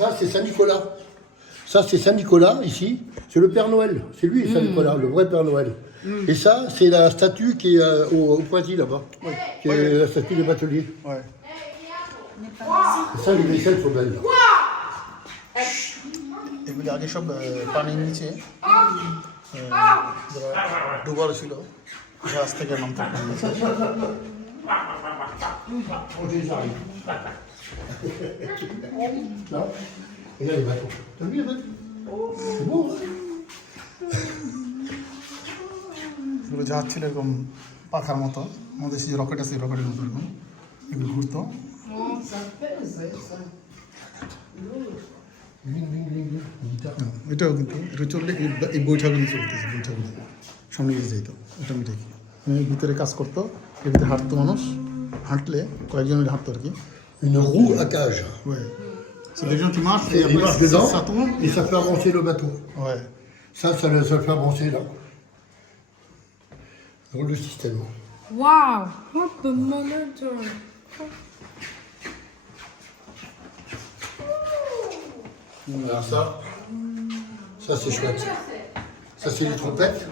Ça, c'est Saint-Nicolas. Ça, c'est Saint-Nicolas, ici. C'est le Père Noël. C'est lui, Saint-Nicolas, le vrai Père Noël. Et ça, c'est la statue qui est au Poisy, là-bas. Oui. Qui est la statue des bateliers. Ouais. Et ça, les vaisselles sont belles. এগুলি আগে সব পানির নিচে ডুবানো ছিল গাছ থেকে নামতে নিচে Non. Et là, les bateaux. T'as vu les bateaux? C'est beau, hein? এগুলো জাহাজ ছিল এরকম পাখার মতো আমাদের যে রকেট আছে রকেটের মতো এরকম এগুলো ঘুরতো এটাও কিন্তু এটা চললে এই বৈঠাগুলি চলতেছে বৈঠাগুলি সামনে গিয়ে যাইতো অটোমেটিক ভিতরে কাজ করতো এর ভিতরে হাঁটতো মানুষ হাঁটলে কয়েকজন মিলে হাঁটতো আর কি Une roue à cage. Ouais. C'est des gens qui marchent Et et ils après marchent dedans ça tombe. et ça fait avancer le bateau. Ouais. Ça le fait avancer là. Dans le système. Wow, what the monitor. Alors ça c'est chouette. Ça c'est les trompettes.